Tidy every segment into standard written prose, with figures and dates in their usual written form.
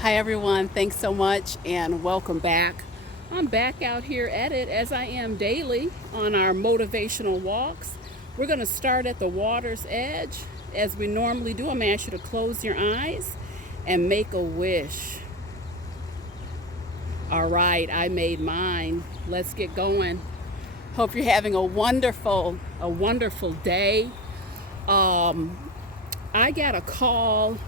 Hi everyone, thanks so much and welcome back. I'm back out here at it as I am daily on our motivational walks. We're going to start at the water's edge. As we normally do, I'm going to ask you to close your eyes and make a wish. All right, I made mine. Let's get going. Hope you're having a wonderful day. I got a call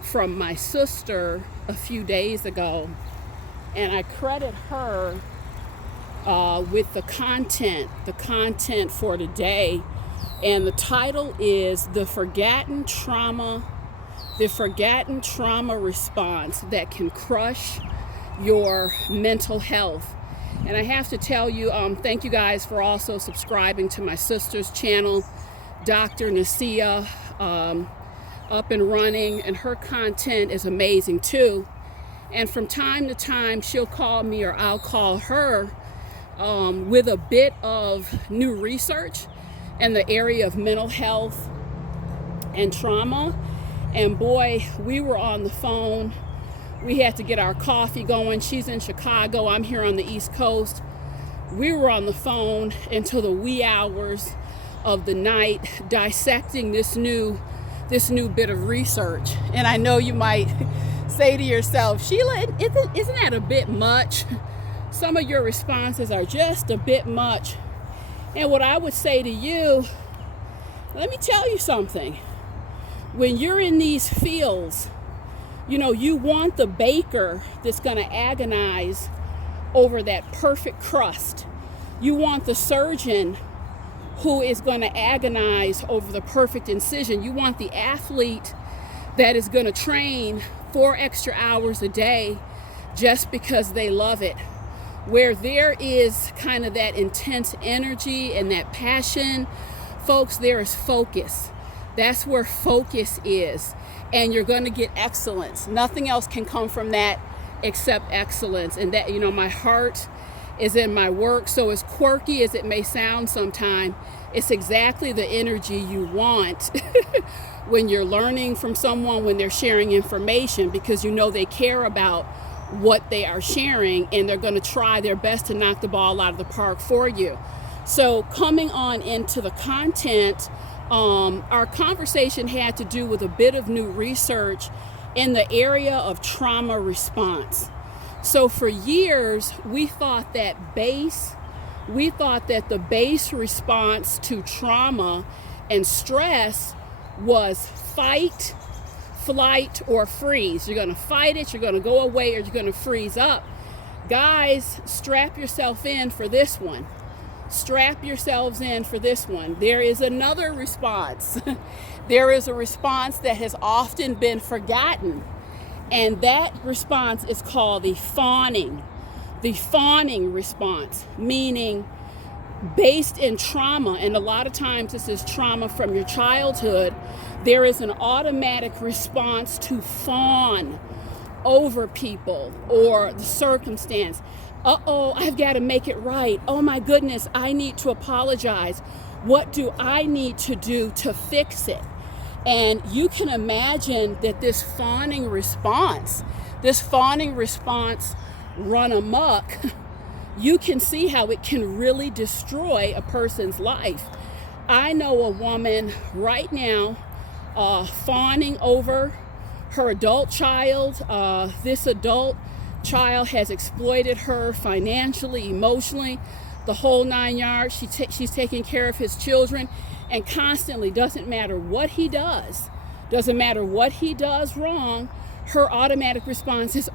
from my sister a few days ago, and I credit her with the content for today. And the title is the forgotten trauma response that can crush your mental health. And I have to tell you, thank you guys for also subscribing to my sister's channel, Dr. Nasia, up and running, and her content is amazing too. And from time to time, she'll call me or I'll call her with a bit of new research in the area of mental health and trauma. And boy, we were on the phone. We had to get our coffee going. She's in Chicago. I'm here on the East Coast. We were on the phone until the wee hours of the night dissecting this new bit of research. And I know you might say to yourself, Sheila, isn't that a bit much? Some of your responses are just a bit much. And what I would say to you, let me tell you something. When you're in these fields, you want the baker that's going to agonize over that perfect crust. You want the surgeon who is going to agonize over the perfect incision. You want the athlete that is going to train 4 extra hours a day just because they love it. Where there is kind of that intense energy and that passion, folks, there is focus. That's where focus is. And you're going to get excellence. Nothing else can come from that except excellence. And that, my heart is in my work. So as quirky as it may sound sometime, it's exactly the energy you want when you're learning from someone, when they're sharing information, because they care about what they are sharing and they're going to try their best to knock the ball out of the park for you. So coming on into the content, our conversation had to do with a bit of new research in the area of trauma response. So for years, we thought that the base response to trauma and stress was fight, flight, or freeze. You're going to fight it, you're going to go away, or you're going to freeze up. Guys, strap yourself in for this one. Strap yourselves in for this one. There is another response. There is a response that has often been forgotten. And that response is called the fawning response, meaning based in trauma, and a lot of times this is trauma from your childhood, there is an automatic response to fawn over people or the circumstance. I've got to make it right. Oh my goodness, I need to apologize. What do I need to do to fix it? And you can imagine that this fawning response run amok, you can see how it can really destroy a person's life. I know a woman right now fawning over her adult child. This adult child has exploited her financially, emotionally, the whole 9 yards. She's taking care of his children, and constantly, doesn't matter what he does wrong, her automatic response is,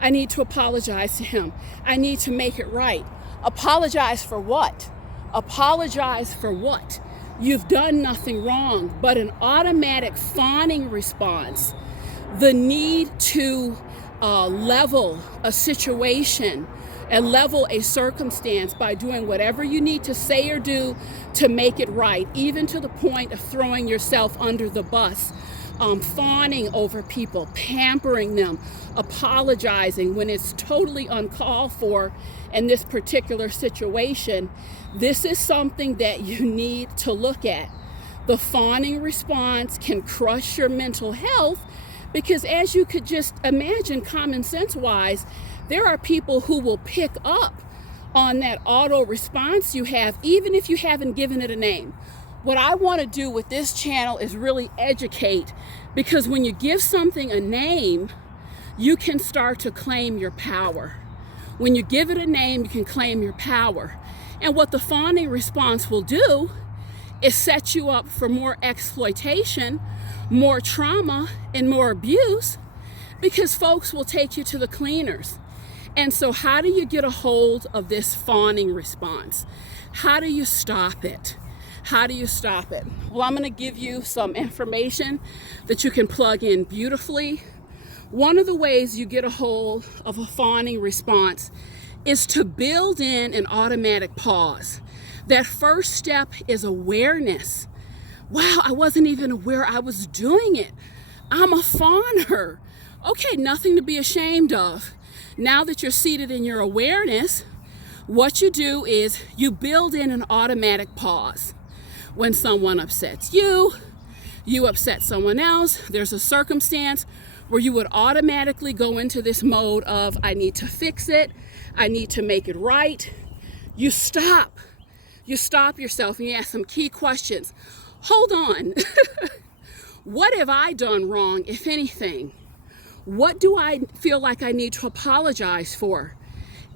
I need to apologize to him. I need to make it right. Apologize for what? Apologize for what? You've done nothing wrong. But an automatic fawning response, the need to level a situation and level a circumstance by doing whatever you need to say or do to make it right, even to the point of throwing yourself under the bus, fawning over people, pampering them, apologizing when it's totally uncalled for in this particular situation. This is something that you need to look at. The fawning response can crush your mental health Because as you could just imagine, common sense wise, there are people who will pick up on that auto response you have, even if you haven't given it a name. What I want to do with this channel is really educate, because when you give something a name, you can start to claim your power. When you give it a name, you can claim your power. And what the fawning response will do is set you up for more exploitation, more trauma, and more abuse, because folks will take you to the cleaners. And so how do you get a hold of this fawning response? How do you stop it? How do you stop it? Well, I'm going to give you some information that you can plug in beautifully. One of the ways you get a hold of a fawning response is to build in an automatic pause. That first step is awareness. Wow, I wasn't even aware I was doing it. I'm a fawner. Okay, nothing to be ashamed of. Now that you're seated in your awareness, what you do is you build in an automatic pause. When someone upsets you, you upset someone else, there's a circumstance where you would automatically go into this mode of, I need to fix it, I need to make it right. You stop. You stop yourself and you ask some key questions. Hold on. What have I done wrong, if anything? What do I feel like I need to apologize for?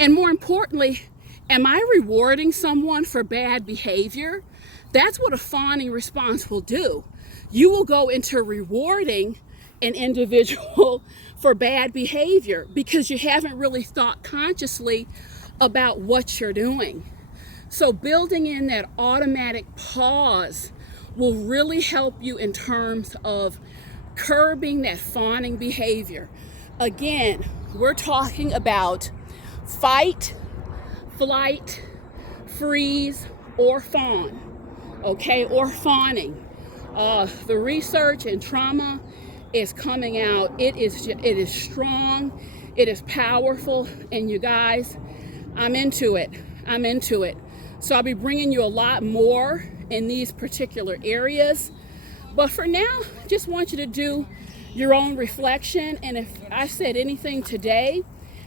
And more importantly, am I rewarding someone for bad behavior? That's what a fawning response will do. You will go into rewarding an individual for bad behavior because you haven't really thought consciously about what you're doing. So building in that automatic pause will really help you in terms of curbing that fawning behavior. Again, we're talking about fight, flight, freeze, or fawn, okay, or fawning. The research and trauma is coming out. It is strong, it is powerful, and you guys, I'm into it. I'm into it. So I'll be bringing you a lot more in these particular areas. But for now, just want you to do your own reflection. And if I said anything today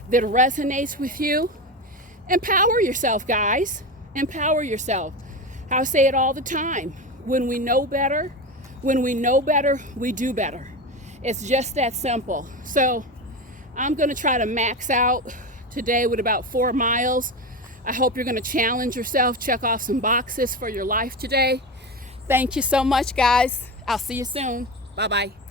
that resonates with you, empower yourself, guys. Empower yourself. I say it all the time. When we know better, we do better. It's just that simple. So I'm going to try to max out today with about 4 miles. I hope you're going to challenge yourself, check off some boxes for your life today. Thank you so much, guys. I'll see you soon. Bye-bye.